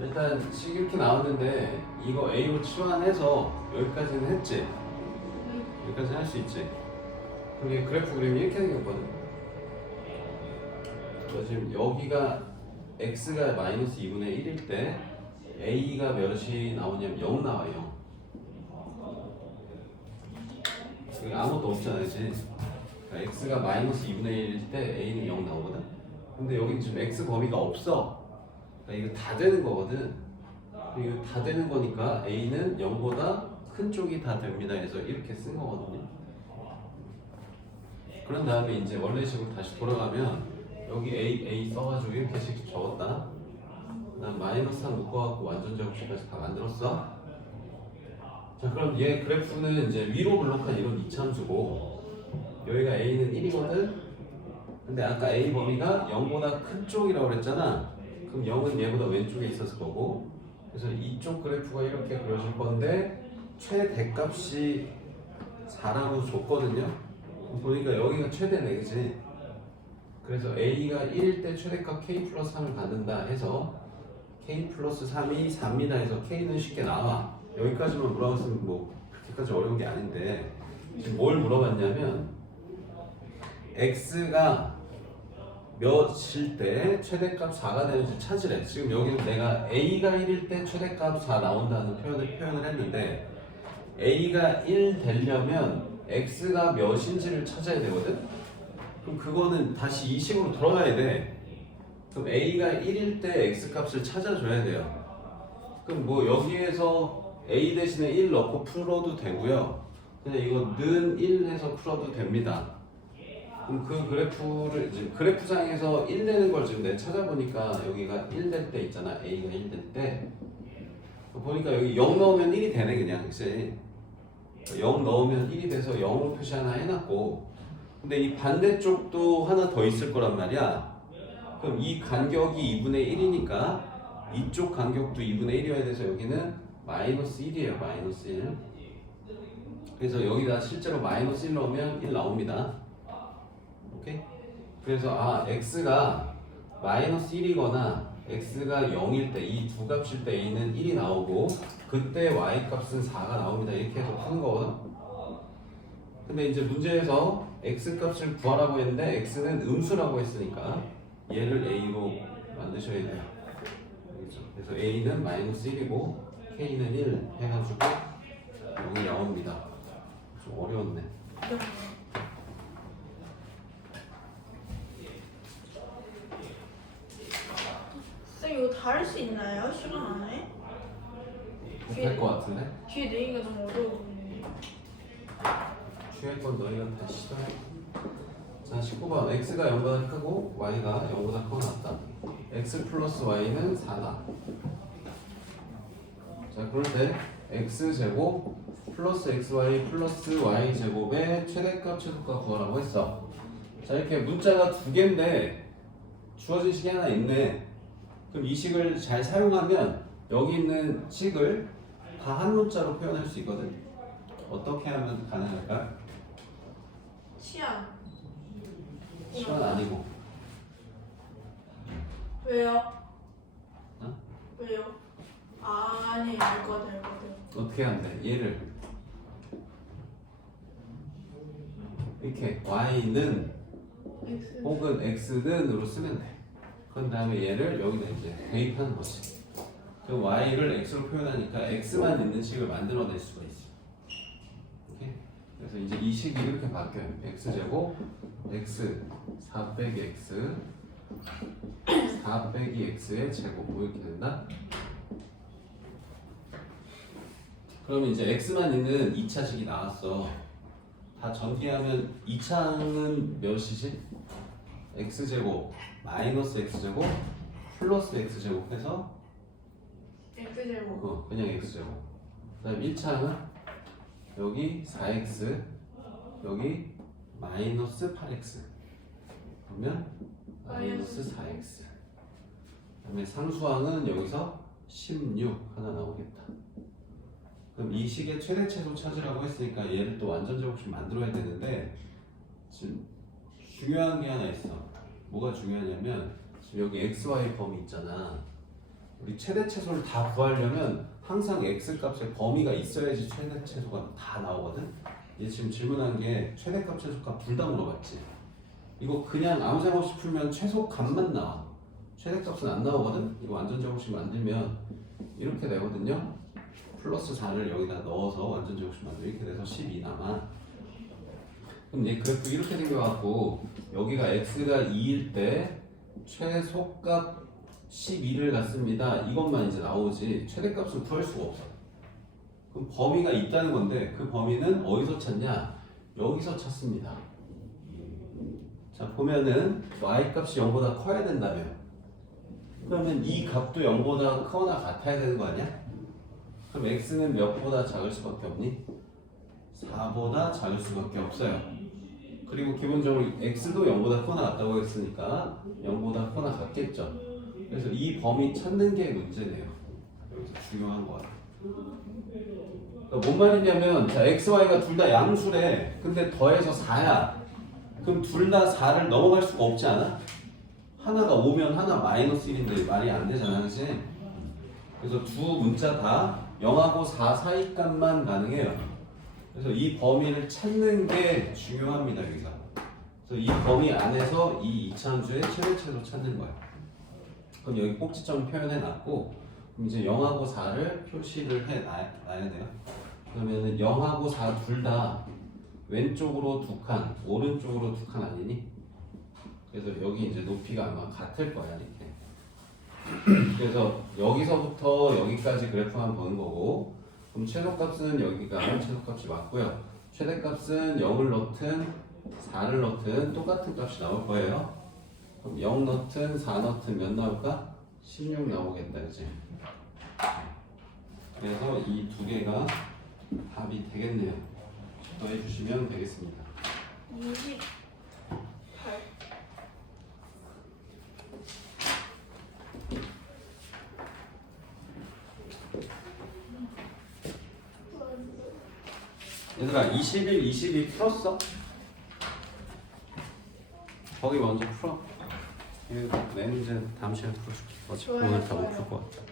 일단 식 이렇게 나왔는데 이거 A로 치환해서 여기까지는 했지? 여기까지 할수 있지? 그게 그래프 그림이 이렇게 생겼거든 그래서 지금 여기가 x가 마이너스 2분의 1일 때 a가 몇이 나오냐면 0 나와요 0 여기 아무것도 없잖아 그치? 그러니까 x가 마이너스 2분의 1일 때 a는 0 나오거든 근데 여기 지금 x 범위가 없어 그러니까 이거 다 되는 거거든. 이거 다 되는 거니까 a는 0보다 큰 쪽이 다 됩니다. 해서 이렇게 쓴 거거든요. 그런 다음에 이제 원래식으로 다시 돌아가면 여기 a a 써가지고 이렇게씩 적었다. 그다음 마이너스 3 묶어갖고 완전 제곱식까지 다 만들었어. 자 그럼 얘 그래프는 이제 위로 블록한 이런 이참수고 여기가 a는 1이거든. 근데 아까 a 범위가 0보다 큰 쪽이라고 그랬잖아 그럼 0은 얘보다 왼쪽에 있었을 거고 그래서 이쪽 그래프가 이렇게 그려질 건데 최대값이 4라고 줬거든요. 보니까 여기가 최대네 그지 그래서 a가 1일 때 최대값 k 플러스 3을 받는다 해서 k 플러스 3이 4입니다 해서 k는 쉽게 나와. 여기까지만 물어봤으면 뭐 그렇게까지 어려운 게 아닌데 지금 뭘 물어봤냐면 x가 몇일 때 최대값 4가 되는지 찾으래 지금 여기는 내가 a가 1일 때 최대값 4 나온다는 표현을, 표현을 했는데 a가 1 되려면 x가 몇인지를 찾아야 되거든 그럼 그거는 다시 이 식으로 돌아가야 돼. 그럼 a가 1일 때 x 값을 찾아줘야 돼요. 그럼 뭐 여기에서 a 대신에 1 넣고 풀어도 되고요. 그냥 이거 는 1 해서 풀어도 됩니다. 그럼 그 그래프를 지금 그래프상에서 1 되는 걸 지금 내가 찾아보니까 여기가 1될 때 있잖아. a가 1될 때. 보니까 여기 0 넣으면 1이 되네 그냥 그치? 0 넣으면 1이 돼서 0으로 표시 하나 해놨고 근데 이 반대쪽도 하나 더 있을 거란 말이야. 그럼 이 간격이 2분의 1이니까 이쪽 간격도 2분의 1이어야 돼서 여기는 마이너스 1이에요. 마이너스 1. 그래서 여기다 실제로 마이너스 1 넣으면 1 나옵니다. 오케이? 그래서 아 x가 마이너스 1이거나 x가 0일 때 이 두 값일 때 a는 1이 나오고 그때 y 값은 4가 나옵니다. 이렇게 해서 푸는 거거든. 근데 이제 문제에서 x 값을 구하라고 했는데 x는 음수라고 했으니까 얘를 a로 만드셔야 돼요. 그래서 a는 마이너스 1이고 k는 1 해가지고 여기 나옵니다. 좀 어려웠네. 쌤 이거 다 할 수 있나요? 시간 안에? 못할 것 같은데? 뒤에 내기가 너무 어려워 보이네. 취할 건 너희가 다 시도해. 자, 19번. x가 0보다 크고 y가 0보다 크고 같다. x 플러스 y는 4다. 자, 그럴 때 x 제곱 플러스 xy 플러스 y 제곱의 최대값 최소값 구하라고 했어. 자, 이렇게 문자가 두 개인데 주어진 식이 하나 있네. 그럼 이 식을 잘 사용하면 여기 있는 식을 다 한 문자로 표현할 수 있거든. 어떻게 하면 가능할까? 치안. 시간 아니고 왜요? 어? 왜요? 아니 알것 같아 알것 같아. 어떻게 하면 돼? 얘를 이렇게 y는 X. 혹은 x는으로 쓰면 돼. 그런 다음에 얘를 여기다 이제 대입하는 거지. 그 y를 x로 표현하니까 x만 있는 식을 만들어낼 수가 있어. 그래서 이제 이 식이 이렇게 바뀌어요. x 제곱 x 4 빼기 x 4 빼기 x의 제곱 뭐 이렇게 된다. 그러면 이제 x만 있는 2차식이 나왔어. 다 전개하면 2차는 몇이지? x제곱 마이너스 x제곱 플러스 x제곱 해서 X 제곱. 어, 그냥 x제곱. 그 다음 1차는 여기 4x 여기 마이너스 8x 그러면 마이너스 4x 그 다음에 상수항은 여기서 16 하나 나오겠다. 그럼 이 식의 최대 최소 찾으라고 했으니까 얘를 또 완전 제곱식 만들어야 되는데 지금 중요한 게 하나 있어. 뭐가 중요하냐면 지금 여기 xy 범위 있잖아 우리 최대 최소를 다 구하려면 항상 x 값의 범위가 있어야지 최대 최소가 다 나오거든. 얘 지금 질문한 게 최대 값 최소 값 둘 다 물어봤지. 이거 그냥 아무 생각 없이 풀면 최소 값만 나와. 최대 값은 안 나오거든. 이거 완전 제곱식 만들면 이렇게 되거든요. 플러스 4를 여기다 넣어서 완전 제곱식 만들면 이렇게 돼서 12 남아. 그럼 얘 그래프 이렇게 생겨갖고 여기가 x가 2일 때 최소값 12를 갖습니다. 이것만 이제 나오지 최대값은 구할 수가 없어. 그럼 범위가 있다는 건데 그 범위는 어디서 찾냐? 여기서 찾습니다. 자 보면은 y 값이 0보다 커야 된다며. 그러면 이 값도 0보다 크거나 같아야 되는 거 아니야? 그럼 x는 몇보다 작을 수밖에 없니? 4보다 작을 수밖에 없어요. 그리고 기본적으로 x도 0보다 크거나 같다고 했으니까 0보다 크거나 같겠죠. 그래서 이 범위 찾는 게 문제네요. 여기서 중요한 거 같아요. 그러니까 뭔 말이냐면 자 x, y가 둘 다 양수래. 근데 더해서 4야. 그럼 둘 다 4를 넘어갈 수가 없지 않아? 하나가 오면 하나 마이너스 1인데 말이 안 되잖아, 그치? 그래서 두 문자 다 0하고 4 사이 값만 가능해요. 그래서 이 범위를 찾는 게 중요합니다, 여기서. 그래서 이 범위 안에서 이 이차함수의 최대치로 찾는 거야. 그럼 여기 꼭지점 표현해 놨고, 이제 0하고 4를 표시를 해 놔- 놔야 돼요. 그러면은 0하고 4 둘 다 왼쪽으로 두 칸, 오른쪽으로 두 칸 아니니? 그래서 여기 이제 높이가 아마 같을 거야, 이렇게. 그래서 여기서부터 여기까지 그래프만 보는 거고, 그럼 최소값은 여기가 최소값이 맞고요. 최대값은 0을 넣든 4를 넣든 똑같은 값이 나올 거예요. 그럼 0 넣든 4 넣든 몇 나올까? 16 나오겠다, 그지? 그래서 이 두 개가 답이 되겠네요. 더해 주시면 되겠습니다. 28 얘들아 21, 22 풀었어? 거기 먼저 풀어. 이거 내 문제 다음 시간에 풀어줄게. 어차피 좋아요, 오늘 다 못. 풀 것 같아.